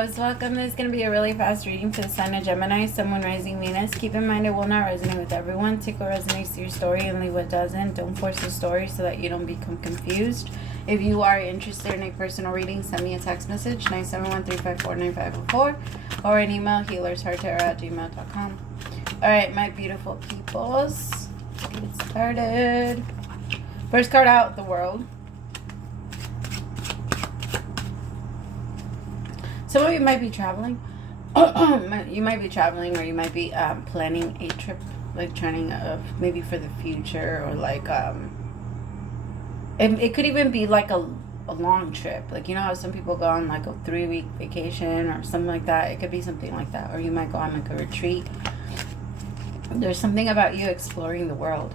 loves, welcome. This is going to be a really fast reading for the sign of Gemini, Sun, Moon, Rising, Venus. Keep in mind it will not resonate with everyone. Take what resonates to your story and leave what doesn't. Don't force the story so that you don't become confused. If you are interested in a personal reading, send me a text message, 971-354-9504, or an email, HealersHeartTarot@gmail.com. Alright, my beautiful peoples. Let's get started. First card out, the World. Some of you might be traveling. You might be traveling, or you might be planning a trip, like trying maybe for the future, or like it could even be like a long trip. Like, you know how some people go on like a 3-week vacation or something like that. It could be something like that, or you might go on like a retreat. There's something about you exploring the world,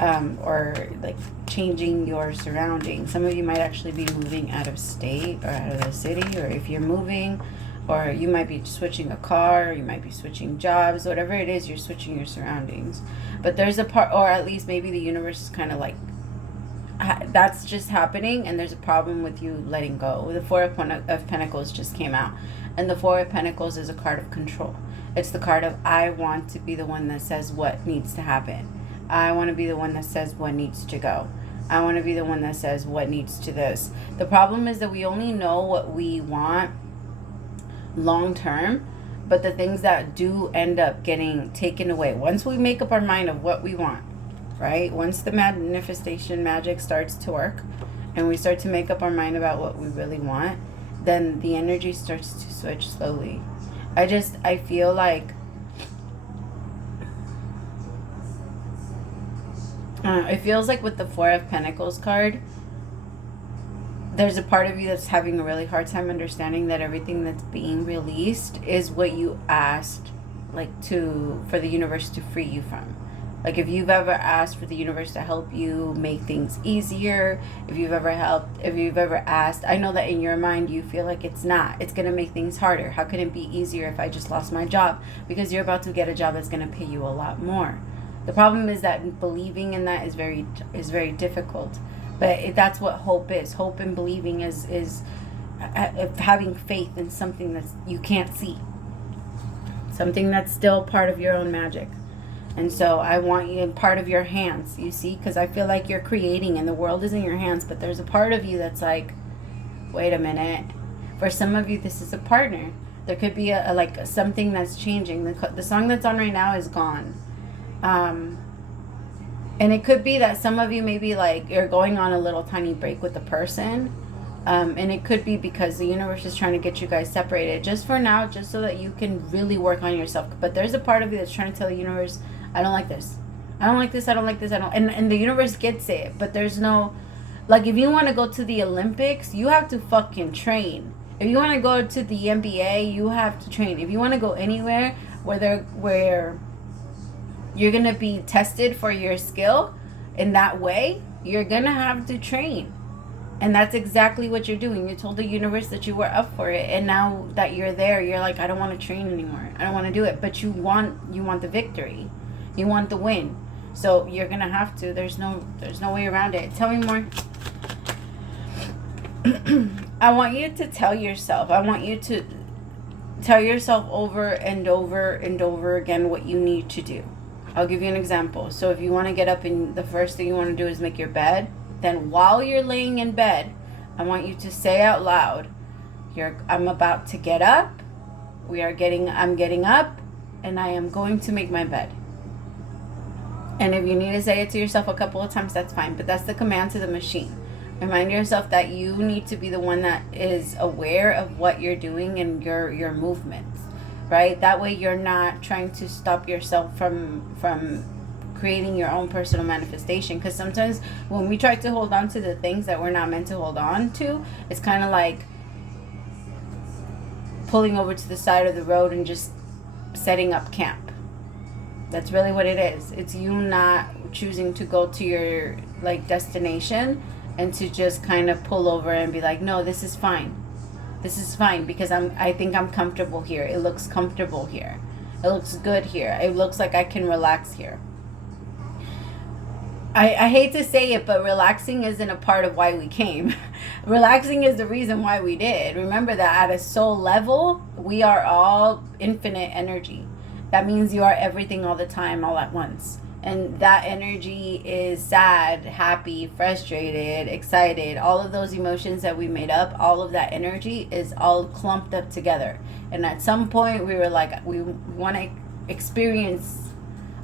or like changing your surroundings. Some of you might actually be moving out of state or out of the city, or if you're moving, or you might be switching a car, or you might be switching jobs. Whatever it is, you're switching your surroundings. But there's a part, or at least maybe the universe is kind of like, that's just happening, and there's a problem with you letting go. The Four of Pentacles just came out, and the Four of Pentacles is a card of control. It's the card of, I want to be the one that says what needs to happen. I want to be the one that says what needs to go. I want to be the one that says what needs to this. The problem is that we only know what we want long term, but the things that do end up getting taken away, once we make up our mind of what we want, right? Once the manifestation magic starts to work and we start to make up our mind about what we really want, then the energy starts to switch slowly. I feel like it feels like with the Four of Pentacles card, there's a part of you that's having a really hard time understanding that everything that's being released is what you asked, like, for the universe to free you from. Like, if you've ever asked for the universe to help you make things easier, if you've ever asked, I know that in your mind you feel like it's going to make things harder. How can it be easier if I just lost my job? Because you're about to get a job that's going to pay you a lot more. The problem is that believing in that is very difficult. But that's what hope is. Hope and believing is having faith in something that you can't see. Something that's still part of your own magic. And so I want you in part of your hands, you see? Because I feel like you're creating and the world is in your hands. But there's a part of you that's like, wait a minute. For some of you, this is a partner. There could be like something that's changing. The song that's on right now is Gone. And it could be that some of you maybe like you're going on a little tiny break with a person. And it could be because the universe is trying to get you guys separated just for now, just so that you can really work on yourself. But there's a part of you that's trying to tell the universe, I don't like this. I don't like this. I don't like this. And the universe gets it. But there's no, like, if you want to go to the Olympics, you have to fucking train. If you want to go to the NBA, you have to train. If you want to go anywhere where you're going to be tested for your skill in that way, you're going to have to train. And that's exactly what you're doing. You told the universe that you were up for it. And now that you're there, you're like, I don't want to train anymore. I don't want to do it. But you want the victory. You want the win. So you're going to have to. There's no way around it. Tell me more. I want you to tell yourself. I want you to tell yourself over and over and over again what you need to do. I'll give you an example. So if you want to get up and the first thing you want to do is make your bed, then while you're laying in bed, I want you to say out loud, I'm about to get up. I'm getting up and I am going to make my bed. And if you need to say it to yourself a couple of times, that's fine. But that's the command to the machine. Remind yourself that you need to be the one that is aware of what you're doing and your movements. Right? That way you're not trying to stop yourself from creating your own personal manifestation. Because sometimes when we try to hold on to the things that we're not meant to hold on to, it's kind of like pulling over to the side of the road and just setting up camp. That's really what it is. It's you not choosing to go to your like destination and to just kind of pull over and be like, no, this is fine. This is fine because I think I'm comfortable here. It looks comfortable here. It looks good here. It looks like I can relax here. I hate to say it, but relaxing isn't a part of why we came. Relaxing is the reason why we did. Remember that at a soul level, we are all infinite energy. That means you are everything all the time, all at once. And that energy is sad, happy, frustrated, excited. All of those emotions that we made up, all of that energy is all clumped up together. And at some point, we were like, we want to experience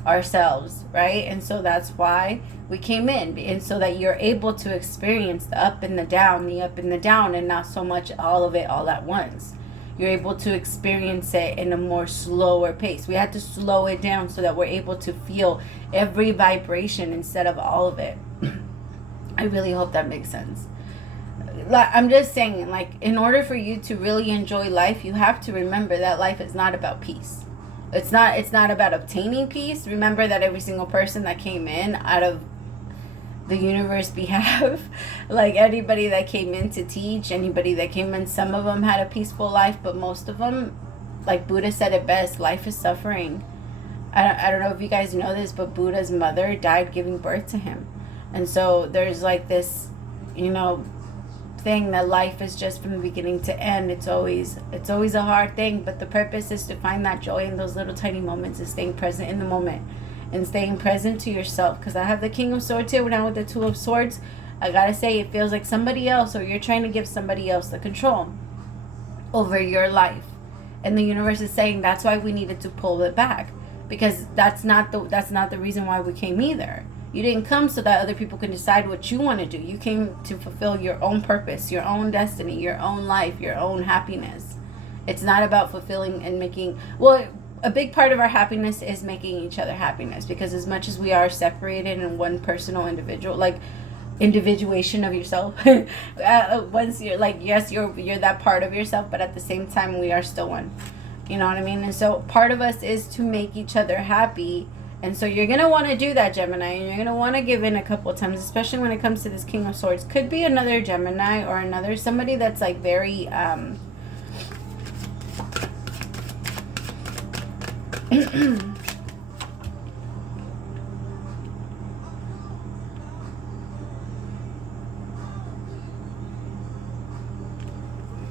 ourselves, right? And so that's why we came in, and so that you're able to experience the up and the down, and not so much all of it all at once. You're able to experience it in a more slower pace. We had to slow it down so that we're able to feel every vibration instead of all of it. I really hope that makes sense. I'm just saying, like, in order for you to really enjoy life, you have to remember that life is not about peace. It's not about obtaining peace. Remember that every single person that came in out of the universe behalf, like anybody that came in to teach, anybody that came in, some of them had a peaceful life, but most of them, like Buddha said it best, life is suffering. I don't know if you guys know this, but Buddha's mother died giving birth to him. And so there's like this, thing that life is just from the beginning to end. It's always a hard thing, but the purpose is to find that joy in those little tiny moments and staying present in the moment and staying present to yourself. Because I have the King of Swords here now with the Two of Swords. I gotta say, it feels like somebody else, or you're trying to give somebody else the control over your life, and the universe is saying that's why we needed to pull it back, because that's not the reason why we came either. You didn't come so that other people can decide what you want to do. You came to fulfill your own purpose, your own destiny, your own life, your own happiness. It's not about fulfilling and making... Well, a big part of our happiness is making each other happiness, because as much as we are separated in one personal individual, like individuation of yourself, once you're like, yes, you're that part of yourself, but at the same time, we are still one. You know what I mean? And so part of us is to make each other happy. And so you're going to want to do that, Gemini, and you're going to want to give in a couple of times, especially when it comes to this King of Swords. Could be another Gemini or somebody that's like very,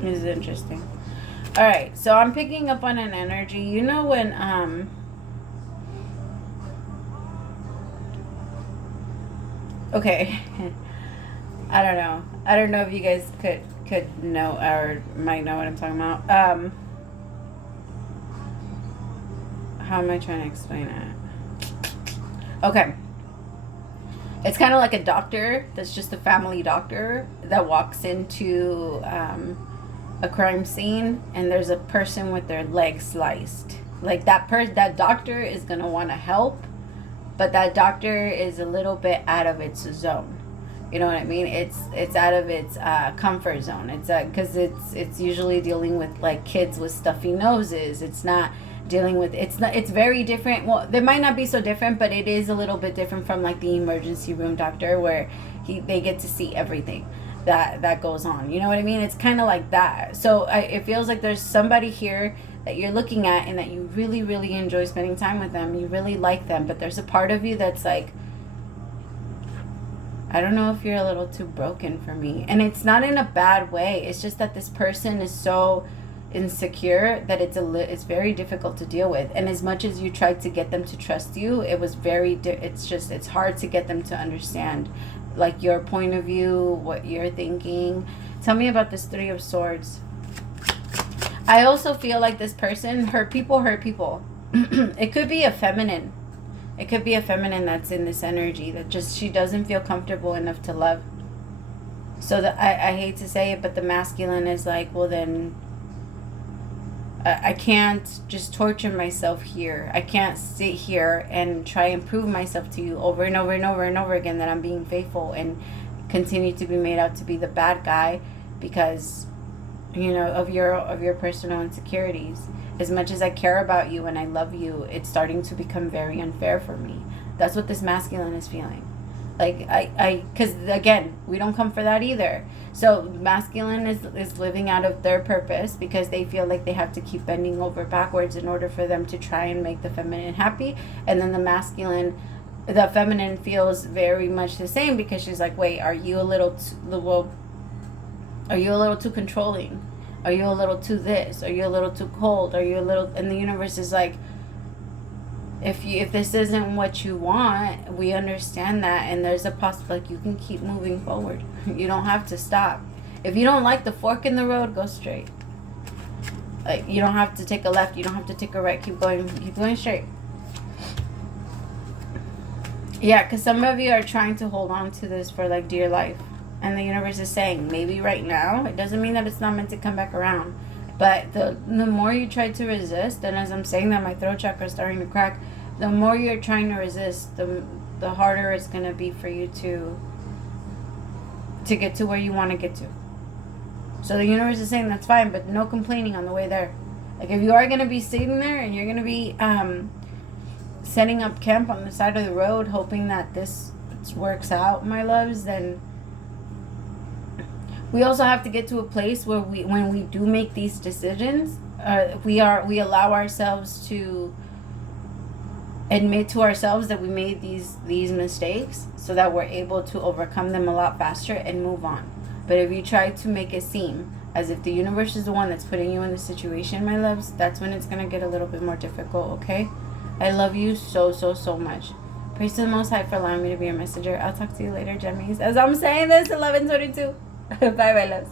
this is interesting. All right, so I'm picking up on an energy. When, okay, I don't know if you guys could know or might know what I'm talking about. How am I trying to explain it? Okay. It's kind of like a doctor that's just a family doctor that walks into a crime scene, and there's a person with their leg sliced. Like that doctor is going to want to help, but that doctor is a little bit out of its zone. You know what I mean? It's out of its comfort zone. It's because it's usually dealing with like kids with stuffy noses. It's not dealing with, it's very different. Well, they might not be so different, but it is a little bit different from like the emergency room doctor, where they get to see everything that goes on. You know what I mean? It's kind of like that. So it feels like there's somebody here that you're looking at and that you really, really enjoy spending time with them. You really like them, but there's a part of you that's like, I don't know if you're a little too broken for me. And it's not in a bad way. It's just that this person is so insecure that it's very difficult to deal with. And as much as you tried to get them to trust you, it's hard to get them to understand like your point of view, what you're thinking. Tell me about this Three of Swords. I also feel like this person hurt people. It could be a feminine. It could be a feminine that's in this energy that just, she doesn't feel comfortable enough to love. So I hate to say it, but the masculine is like, well then, I can't just torture myself here. I can't sit here and try and prove myself to you over and over and over and over again that I'm being faithful and continue to be made out to be the bad guy because, of your personal insecurities. As much as I care about you and I love you, it's starting to become very unfair for me. That's what this masculine is feeling. Like, because again, we don't come for that either. So masculine is living out of their purpose because they feel like they have to keep bending over backwards in order for them to try and make the feminine happy. And then the masculine the feminine feels very much the same, because she's like, wait, are you a little too controlling? Are you a little too this? Are you a little too cold? Are you a little... And the universe is like, if this isn't what you want, we understand that, and there's a possibility, like, you can keep moving forward. You don't have to stop. If you don't like the fork in the road, go straight. Like, you don't have to take a left, you don't have to take a right. Keep going straight. Yeah, because some of you are trying to hold on to this for like dear life, and the universe is saying, maybe right now, it doesn't mean that it's not meant to come back around. But the more you try to resist, and as I'm saying that, my throat chakra is starting to crack, the more you're trying to resist, the harder it's going to be for you to get to where you want to get to. So the universe is saying, that's fine, but no complaining on the way there. Like, if you are going to be sitting there and you're going to be setting up camp on the side of the road, hoping that this works out, my loves, then we also have to get to a place where when we do make these decisions, we allow ourselves to admit to ourselves that we made these mistakes, so that we're able to overcome them a lot faster and move on. But if you try to make it seem as if the universe is the one that's putting you in the situation, my loves, that's when it's going to get a little bit more difficult, okay? I love you so, so, so much. Praise to the Most High for allowing me to be your messenger. I'll talk to you later, Gemmies. As I'm saying this, 11:22. Bye, my loves.